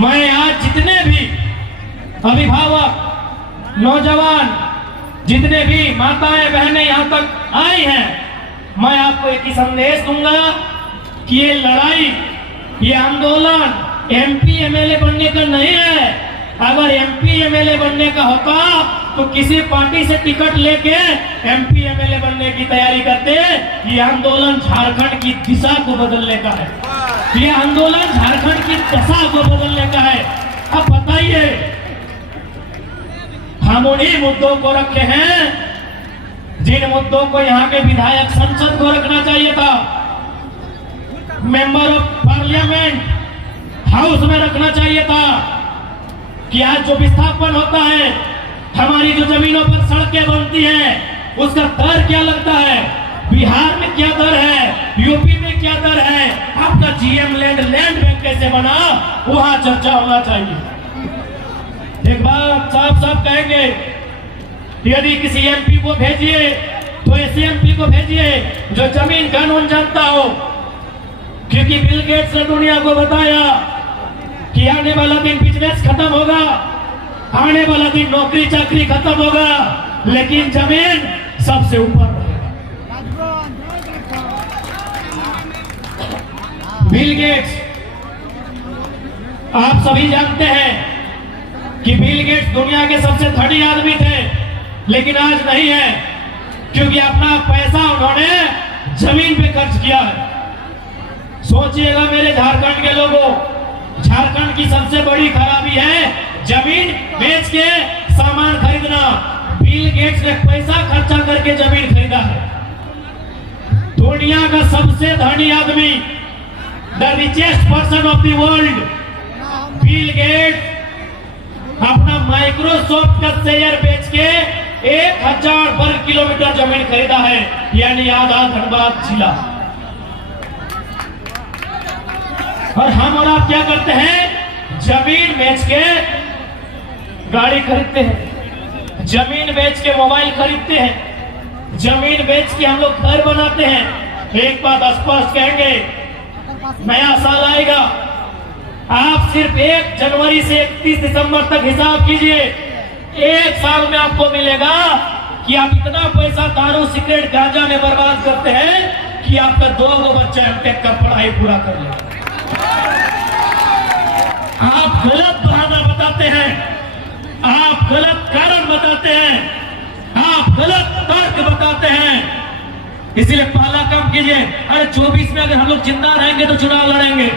मैं आज जितने भी अभिभावक, नौजवान, जितने भी माताएं बहनें यहाँ तक आई हैं, मैं आपको एक ही संदेश दूंगा कि ये लड़ाई, ये आंदोलन एमपी एमएलए बनने का नहीं है। अगर एमपी एमएलए बनने का होता तो किसी पार्टी से टिकट लेके एमपी एमएलए बनने की तैयारी करते। ये आंदोलन झारखंड की दिशा को बदलने का है। ये आंदोलन झारखंड की दशा को बदलने का है। अब बताइए, हम उन्हीं मुद्दों को रखे हैं जिन मुद्दों को यहाँ के विधायक संसद को रखना चाहिए था, मेंबर ऑफ पार्लियामेंट हाउस में रखना चाहिए था। कि आज जो विस्थापन होता है, हमारी जो जमीनों पर सड़कें बनती हैं, उसका दर क्या लगता है, बिहार में क्या दर है, यूपी में क्या दर है, आपका जीएम लैंड बैंक कैसे बना, वहां चर्चा होना चाहिए। एक बात साफ साफ कहेंगे, यदि किसी एमपी को भेजिए तो ऐसे एमपी को भेजिए जो जमीन कानून जानता हो। क्योंकि बिल गेट्स ने दुनिया को बताया कि आने वाला दिन बिजनेस खत्म होगा, आने वाला दिन नौकरी चाकरी खत्म होगा, लेकिन जमीन सबसे ऊपर रहेगा। बिल गेट्स, आप सभी जानते हैं कि बिल गेट्स दुनिया के सबसे धनी आदमी थे, लेकिन आज नहीं है, क्योंकि अपना पैसा उन्होंने जमीन पे खर्च किया है। सोचिएगा मेरे झारखंड के लोगों, झारखंड की सबसे बड़ी खराबी है जमीन बेच के सामान खरीदना। बिल गेट्स ने पैसा खर्चा करके जमीन खरीदा है। दुनिया का सबसे धनी आदमी, the richest person of the world, Bill Gates अपना माइक्रोसॉफ्ट का शेयर बेच के 1000 वर्ग किलोमीटर जमीन खरीदा है, यानी आधा धनबाद जिला। और हम और आप क्या करते हैं, जमीन बेच के गाड़ी खरीदते हैं, जमीन बेच के मोबाइल खरीदते हैं, जमीन बेच के हम लोग घर बनाते हैं। एक बात स्पष्ट कहेंगे, नया साल आएगा, आप सिर्फ 1 जनवरी से 31 दिसंबर तक हिसाब कीजिए, 1 साल में आपको मिलेगा कि आप इतना पैसा दारू सिगरेट गांजा में बर्बाद करते हैं कि आपका 2 बच्चा एमटेक का पढ़ाई पूरा कर ले। आप गलत बहाना बताते हैं, आप गलत कारण बताते हैं, आप गलत तर्क बताते हैं। इसीलिए पहला काम कीजिए, अरे 24 में अगर हम लोग जिंदा रहेंगे तो चुनाव लड़ेंगे,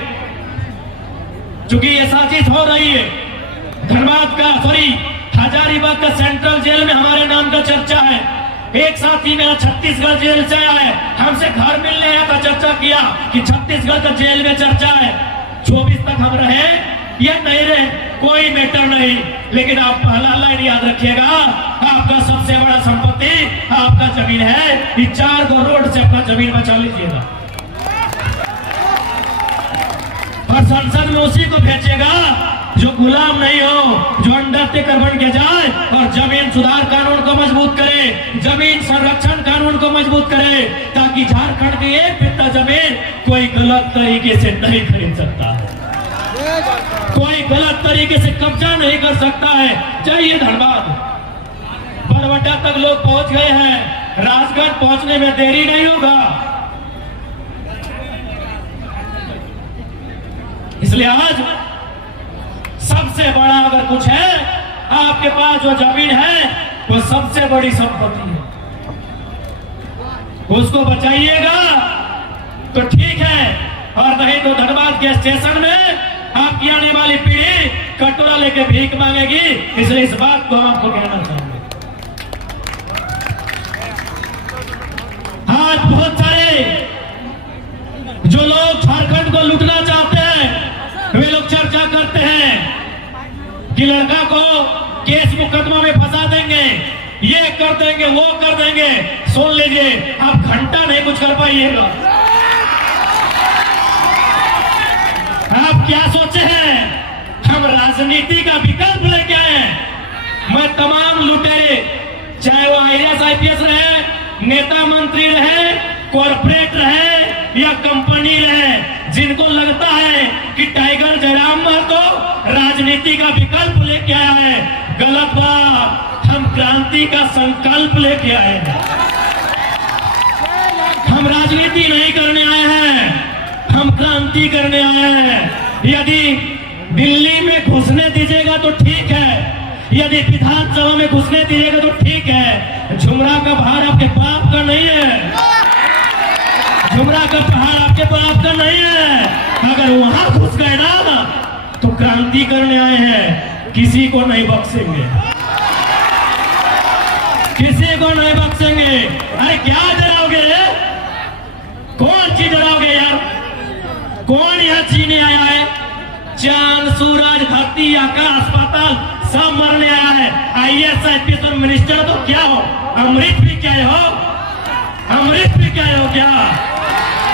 क्योंकि ये साजिश हो रही है। धनबाद का, सॉरी हजारीबाग का सेंट्रल जेल में हमारे नाम का चर्चा है। एक साथी मेरा छत्तीसगढ़ जेल से आया है, हमसे घर मिलने आया था, चर्चा किया कि छत्तीसगढ़ का जेल में चर्चा है। 24 तक हम रहे या नहीं रहे कोई मैटर नहीं, लेकिन आप पहला लाइन याद रखिएगा, आपका सबसे बड़ा संपत्ति आपका जमीन है। ये 4 गो रोड से अपना जमीन बचा लीजिएगा और संसद में उसी को भेजिएगा जो गुलाम नहीं हो, जो अंडरटेकर बन के जाए और जमीन सुधार कानून को मजबूत करे, जमीन संरक्षण कानून को मजबूत करे, ताकि झारखंड की एक बित्ता जमीन कोई गलत तरीके से नहीं खरीद सकता है, कोई गलत तरीके से कब्जा नहीं कर सकता है। चाहिए धनबाद, बरवटा तक लोग पहुंच गए हैं, राजगढ़ पहुंचने में देरी नहीं होगा। इसलिए आज सबसे बड़ा अगर कुछ है आपके पास, जो जमीन है वो सबसे बड़ी संपत्ति है, उसको बचाइएगा तो ठीक है, और नहीं तो धनबाद के स्टेशन में आपकी आने वाली पीढ़ी कटोरा लेके भीख मांगेगी। इसलिए इस बात को हम आपको कहना चाहेंगे। आज बहुत सारे जो लोग झारखंड को लूटना चाहते हैं, वे लोग चर्चा करते हैं कि लड़का को केस मुकदमा में फंसा देंगे, ये कर देंगे, वो कर देंगे। सुन लीजिए, आप घंटा नहीं कुछ कर पाइएगा। आप क्या सोचे हैं, हम राजनीति का विकल्प लेके आए हैं। मैं तमाम लुटेरे, चाहे वो IAS IPS रहे, नेता मंत्री रहे, कॉर्पोरेट रहे या कंपनी रहे, जिनको लगता है कि टाइगर जयराम महतो राजनीति का विकल्प लेके आया है, गलत बात। हम क्रांति का संकल्प लेके आए हैं। हम राजनीति नहीं करने आए हैं, हम क्रांति करने आए हैं। यदि दिल्ली में घुसने दीजिएगा तो ठीक है, यदि विधानसभा में घुसने दीजिएगा तो ठीक है। झुमरा का पहाड़ आपके बाप का नहीं है, झुमरा का पहाड़ आपके बाप का नहीं है। अगर वहां घुस गए ना तो क्रांति करने आए हैं, किसी को नहीं बख्शेंगे, किसी को नहीं बख्शेंगे। अरे क्या डराओगे, कौन चीज डराओगे यार? कौन यहाँ जीने आया है? चांद, सूरज, धरती, आकाश, पाताल सब मरने आया है। IAS, IPS और मिनिस्टर तो क्या हो, अमृत भी क्या हो, अमृत भी क्या हो क्या?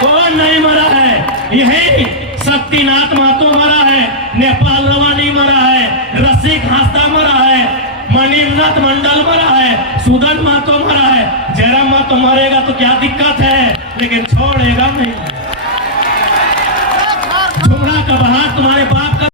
कौन नहीं मरा है? यही शक्तिनाथ महतो मरा है, नेपाल रवानी मरा है, रसिक हांसदा मरा है, मणिनाथ मंडल मरा है, सुदन महतो मरा है। जयराम महतो मरेगा तो क्या दिक्कत है, लेकिन छोड़ेगा नहीं। झुमरा का बहार तुम्हारे